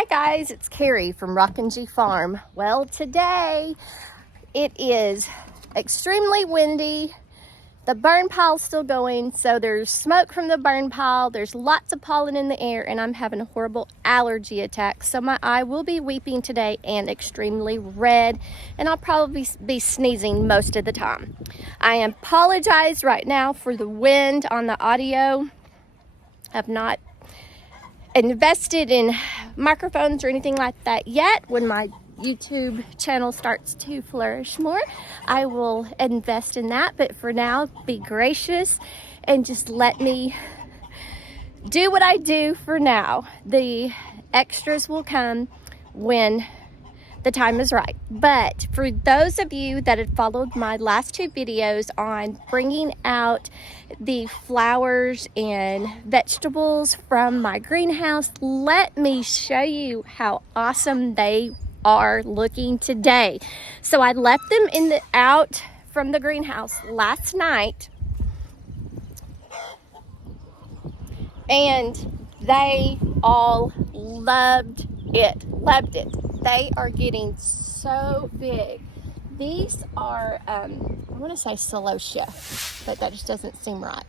Hi guys, it's Carrie from Rockin G Farm. Well, today it is extremely windy. The burn pile's still going, so there's smoke from the burn pile. There's lots of pollen in the air, and I'm having a horrible allergy attack. So my eye will be weeping today and extremely red, and I'll probably be sneezing most of the time. I apologize right now for the wind on the audio. I've not invested in microphones or anything like that yet. When my YouTube channel starts to flourish more, I will invest in that, but for now, be gracious and just let me do what I do for now. The extras will come when the time is right. But for those of you that had followed my last two videos on bringing out the flowers and vegetables from my greenhouse, let me show you how awesome they are looking today. So I left them out from the greenhouse last night, and they all loved it. They are getting so big. These are, I want to say celosia, but that just doesn't seem right.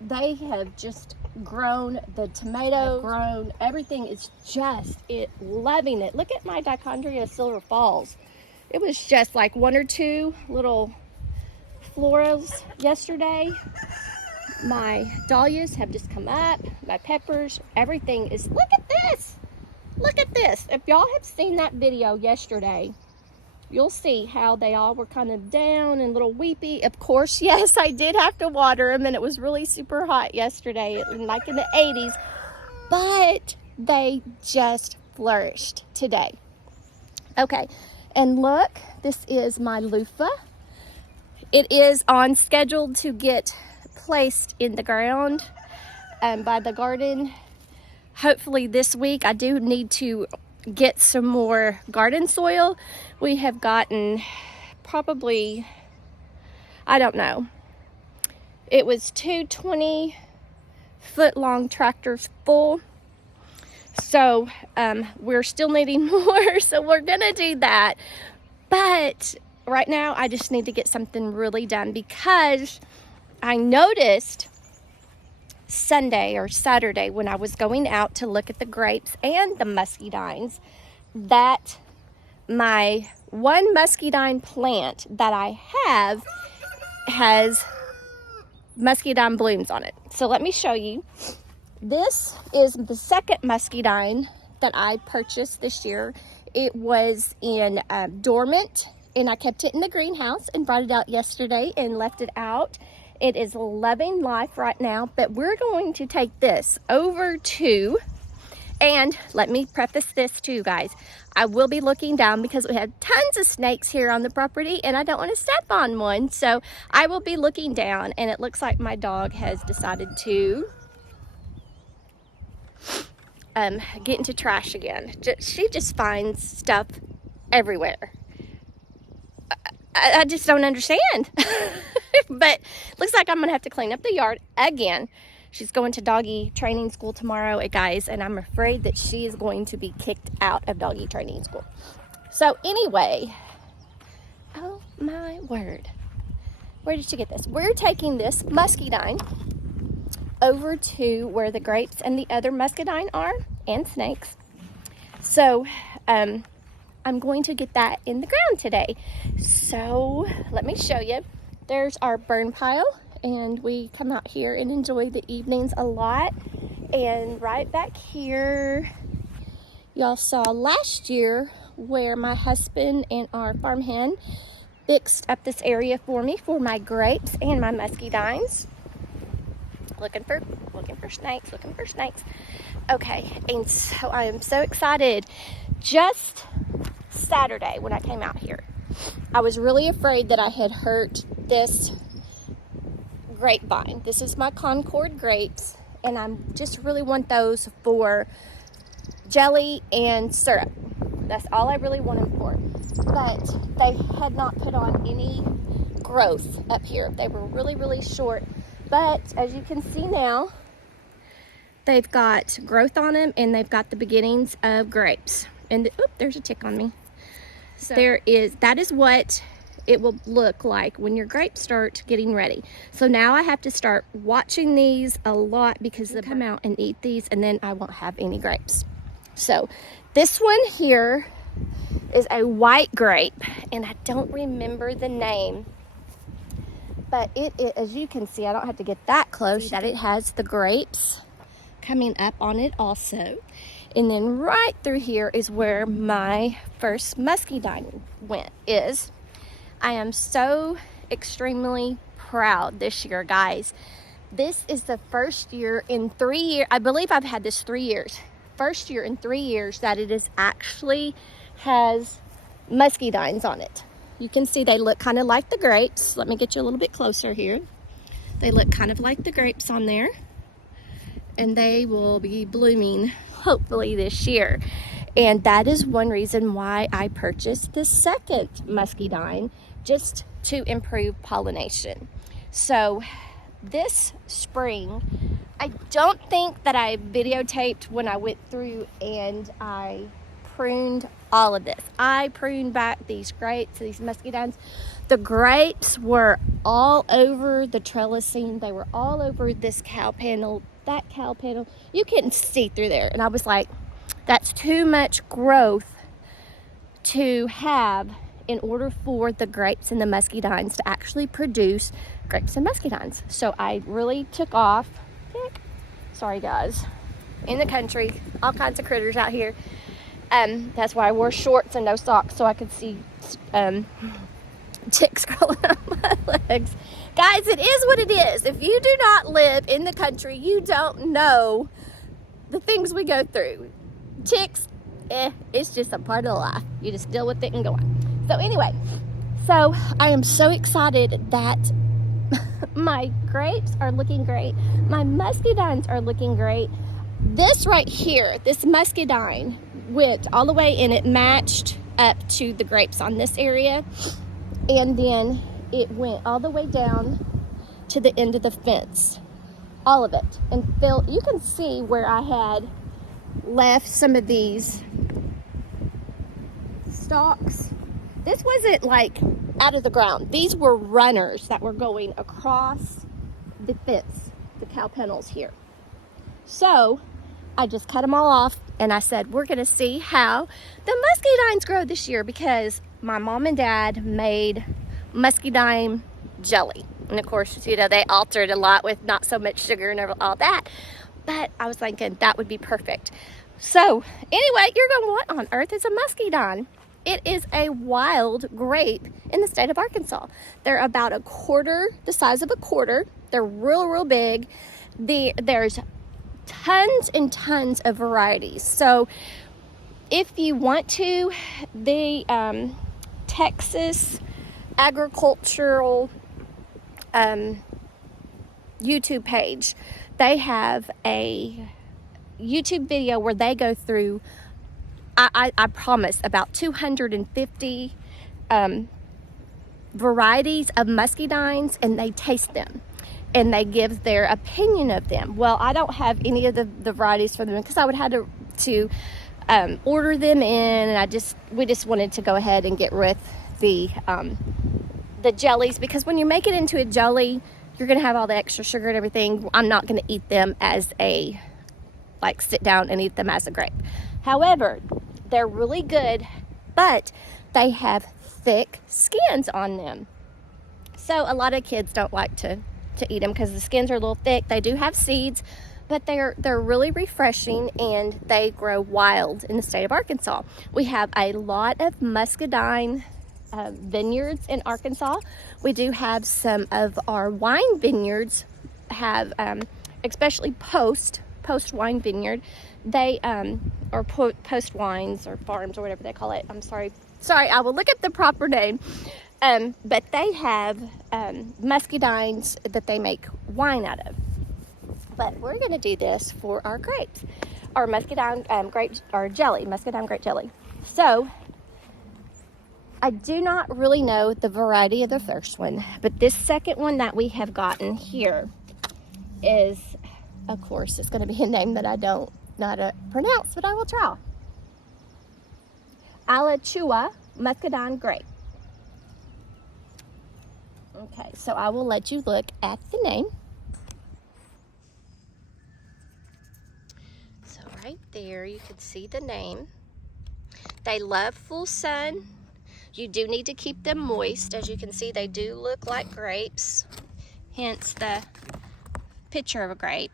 They have just grown. The tomatoes have grown. Everything is just loving it. Look at my dichondria silver falls. It was just like one or two little florals yesterday. My dahlias have just come up. My peppers, everything is, look at this. Look at this. If y'all have seen that video yesterday, you'll see how they all were kind of down and a little weepy. Of course, yes, I did have to water them, and it was really super hot yesterday, like in the 80s. But they just flourished today. Okay, and look, this is my loofah. It is on schedule to get placed in the ground by the garden. Hopefully this week. I do need to get some more garden soil. We have gotten probably, I don't know, it was two 20-foot long tractors full. So we're still needing more, so we're gonna do that. But right now I just need to get something really done, because I noticed Sunday or Saturday when I was going out to look at the grapes and the muscadines that my one muscadine plant that I have has muscadine blooms on it. So let me show you. This is the second muscadine that I purchased this year. It was in dormant, and I kept it in the greenhouse and brought it out yesterday and left it out. It is loving life right now, but we're going to take this over to, and let me preface this too, guys. I will be looking down because we have tons of snakes here on the property, and I don't want to step on one. So I will be looking down, and it looks like my dog has decided to get into trash again. She just finds stuff everywhere. I just don't understand. But looks like I'm gonna have to clean up the yard again. She's going to doggy training school tomorrow, guys, and I'm afraid that she is going to be kicked out of doggy training school. So anyway, oh my word, where did she get this? We're taking this muscadine over to where the grapes and the other muscadine are, and snakes. So I'm going to get that in the ground today. So let me show you. There's our burn pile, and we come out here and enjoy the evenings a lot. And right back here, y'all saw last year where my husband and our farm hen fixed up this area for me for my grapes and my muscadines. Looking for snakes. Okay, and so I am so excited. Just Saturday when I came out here, I was really afraid that I had hurt this grapevine. This is my Concord grapes, and I just really want those for jelly and syrup. That's all I really want them for. But they had not put on any growth up here. They were really, really short. But as you can see now, they've got growth on them, and they've got the beginnings of grapes. And there's a tick on me. So that is what it will look like when your grapes start getting ready. So now I have to start watching these a lot, because they'll come out and eat these, and then I won't have any grapes. So this one here is a white grape, and I don't remember the name, but it is, as you can see, I don't have to get that close, that it has the grapes coming up on it also. And then right through here is where my first muscadine is. I am so extremely proud this year, guys. This is the first year in 3 years, I believe I've had this 3 years. First year in 3 years that it is actually has muscadines on it. You can see they look kind of like the grapes. Let me get you a little bit closer here. They look kind of like the grapes on there. And they will be blooming hopefully this year. And that is one reason why I purchased the second muscadine, just to improve pollination. So this spring, I don't think that I videotaped when I went through and I pruned all of this. I pruned back these grapes, these muscadines. The grapes were all over the trellising. They were all over this cow panel, that cow panel. You couldn't see through there. And I was like, that's too much growth to have in order for the grapes and the muscadines to actually produce grapes and muscadines. So I really took off. Sorry guys, in the country, all kinds of critters out here. That's why I wore shorts and no socks, so I could see ticks crawling on my legs. Guys, it is what it is. If you do not live in the country, you don't know the things we go through. Ticks, it's just a part of life. You just deal with it and go on. So anyway, so I am so excited that my grapes are looking great. My muscadines are looking great. This right here, this muscadine went all the way and it matched up to the grapes on this area. And then it went all the way down to the end of the fence. All of it. And Phil, you can see where I had left some of these stalks. This wasn't like out of the ground. These were runners that were going across the fence, the cow panels here. So I just cut them all off and I said, we're gonna see how the muscadines grow this year, because my mom and dad made muscadine jelly. And of course, you know, they altered a lot with not so much sugar and all that. But I was thinking that would be perfect. So anyway, you're going, what on earth is a muscadine? It is a wild grape in the state of Arkansas. They're about a quarter, the size of a quarter. They're real, real big. There's tons and tons of varieties. So if you want to, the Texas agricultural YouTube page, they have a YouTube video where they go through, I promise, about 250 varieties of muscadines, and they taste them and they give their opinion of them. Well, I don't have any of the varieties for them because I would have to order them in, and we just wanted to go ahead and get rid of the jellies, because when you make it into a jelly, you're gonna have all the extra sugar and everything. I'm not gonna eat them as sit down and eat them as a grape. However, they're really good, but they have thick skins on them. So a lot of kids don't like to eat them because the skins are a little thick. They do have seeds, but they're really refreshing, and they grow wild in the state of Arkansas. We have a lot of muscadine vineyards in Arkansas. We do have some of our wine vineyards have, especially Post Wine Vineyard. They or Post Wines or Farms or whatever they call it. I'm sorry, I will look up the proper name. But they have muscadines that they make wine out of. But we're going to do this for our grapes, our muscadine grape or jelly, muscadine grape jelly. So I do not really know the variety of the first one, but this second one that we have gotten here is Of course, it's going to be a name that I don't know how to pronounce, but I will try. Alachua muscadine grape. Okay, so I will let you look at the name. So right there, you can see the name. They love full sun. You do need to keep them moist. As you can see, they do look like grapes, hence the picture of a grape.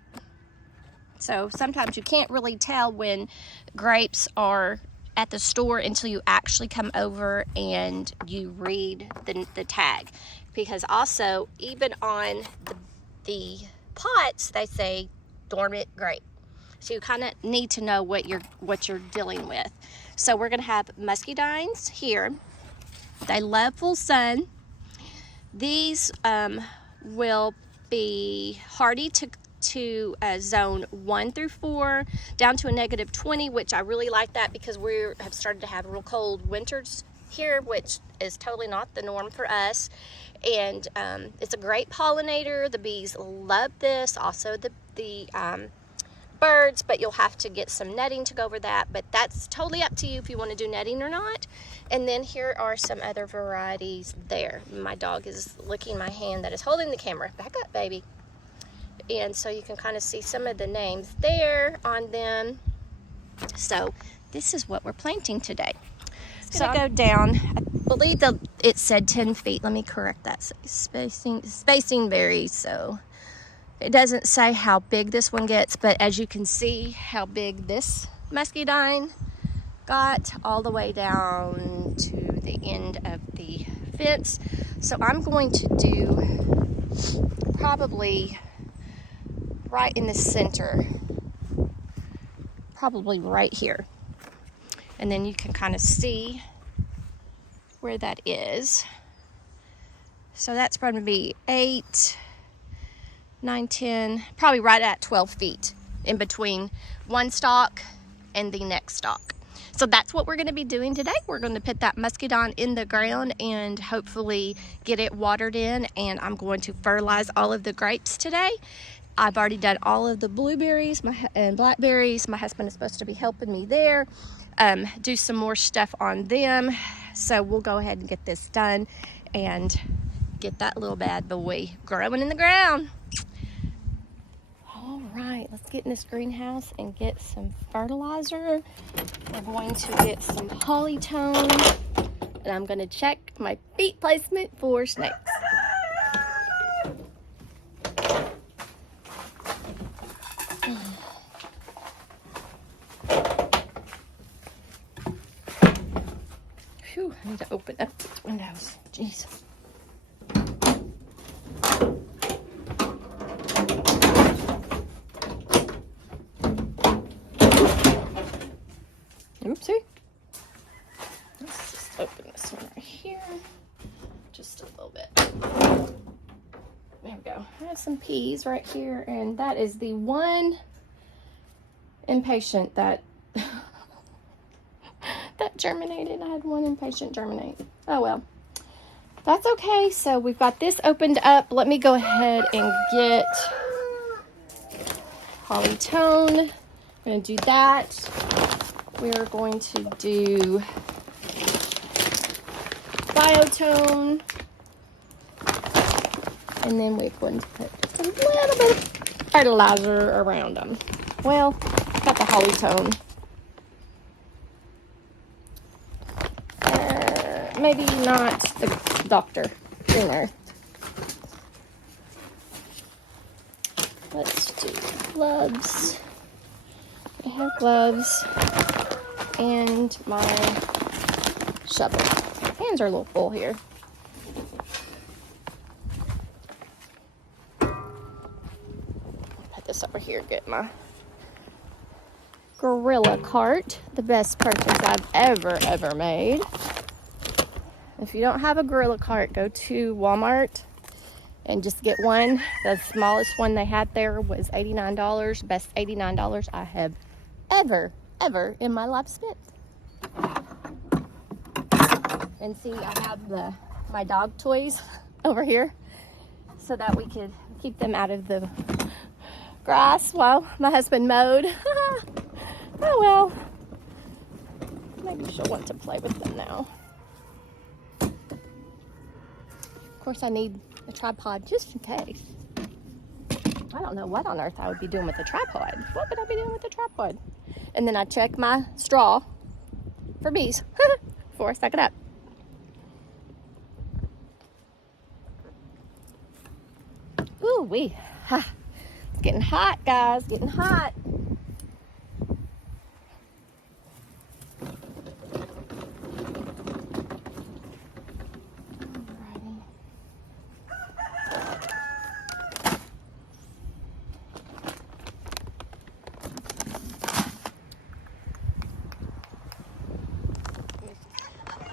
So sometimes you can't really tell when grapes are at the store until you actually come over and you read the tag. Because also, even on the pots, they say dormant grape. So you kind of need to know what you're dealing with. So we're going to have muscadines here. They love full sun. These will be hardy to zone 1 through 4, down to a -20, which I really like that because we have started to have real cold winters here, which is totally not the norm for us. And it's a great pollinator. The bees love this. Also the birds, but you'll have to get some netting to go over that. But that's totally up to you if you want to do netting or not. And then here are some other varieties there. My dog is licking my hand that is holding the camera. Back up, baby. And so you can kind of see some of the names there on them. So this is what we're planting today. So I go down, I believe it said 10 feet. Let me correct that. Spacing varies, so it doesn't say how big this one gets, but as you can see how big this muscadine got all the way down to the end of the fence. So I'm going to do probably right in the center, probably right here. And then you can kind of see where that is. So that's probably be 8, 9, 10, probably right at 12 feet in between one stalk and the next stalk. So that's what we're going to be doing today. We're going to put that muscadine in the ground and hopefully get it watered in, and I'm going to fertilize all of the grapes today. I've already done all of the blueberries and blackberries. My husband is supposed to be helping me there, do some more stuff on them. So we'll go ahead and get this done and get that little bad boy growing in the ground. All right, let's get in this greenhouse and get some fertilizer. We're going to get some polytone, and I'm going to check my feet placement for snakes. Phew, I need to open up these windows. Jeez. Oopsie. Let's just open this one right here. Just a little bit. There we go. I have some peas right here, and that is the one impatient that that germinated. I had one impatient germinate. Oh well. That's okay. So we've got this opened up. Let me go ahead and get polytone. I'm going to do that. We're going to do biotone, and then we're going to put just a little bit of fertilizer around them. Well, got the polytone. Maybe not the Dr. Green Earth. Let's do gloves. I have gloves and my shovel. My hands are a little full here. Put this over here, get my Gorilla cart. The best purchase I've ever made. If you don't have a Gorilla cart, go to Walmart and just get one. The smallest one they had there was $89. Best $89 I have ever in my life spent. And see, I have my dog toys over here so that we could keep them out of the grass while my husband mowed. Oh well. Maybe she'll want to play with them now. Of course, I need a tripod just in case. I don't know what on earth I would be doing with a tripod. What would I be doing with a tripod? And then I check my straw for bees before I suck it up. Ooh wee. It's getting hot, guys. Getting hot.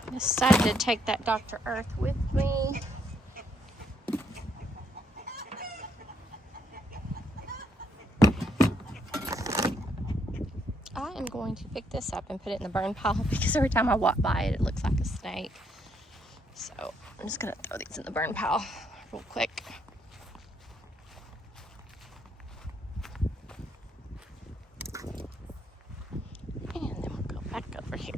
I decided to take that Dr. Earth with me. I am going to pick this up and put it in the burn pile because every time I walk by it, it looks like a snake. So I'm just gonna throw these in the burn pile real quick. And then we'll go back over here.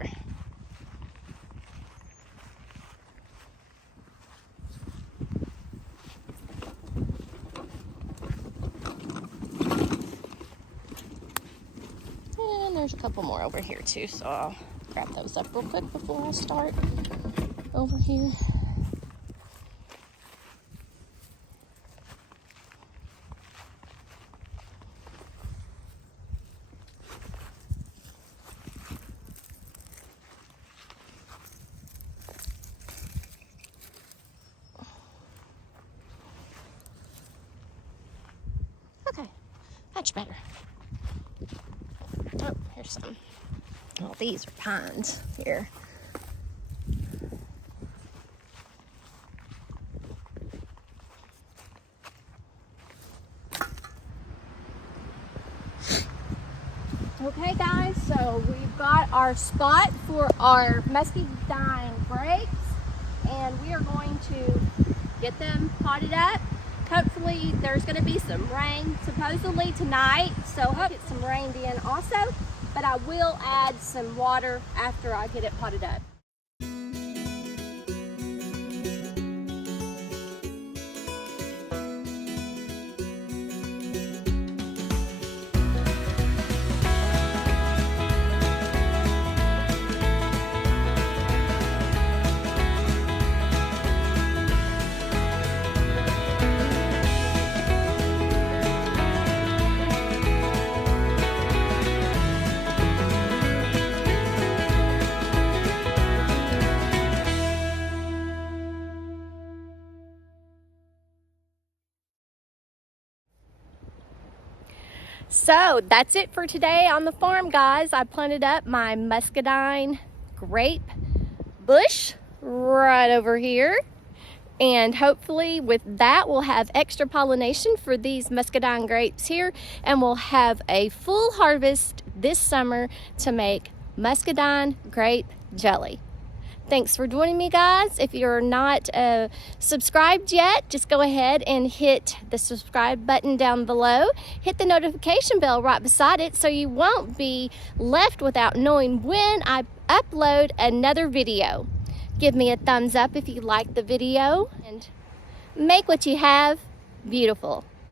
There's a couple more over here too, so I'll grab those up real quick before I start over here. Okay, much better. Oh, here's some. Well, these are pines here. Okay, guys, so we've got our spot for our muscadine grapes, and we are going to get them potted up. Hopefully there's going to be some rain supposedly tonight, so hope get some rain in also, but I will add some water after I get it potted up. So that's it for today on the farm, guys. I planted up my muscadine grape bush right over here, and hopefully with that we'll have extra pollination for these muscadine grapes here, and we'll have a full harvest this summer to make muscadine grape jelly. Thanks for joining me, guys. If you're not subscribed yet, just go ahead and hit the subscribe button down below. Hit the notification bell right beside it so you won't be left without knowing when I upload another video. Give me a thumbs up if you like the video, and make what you have beautiful.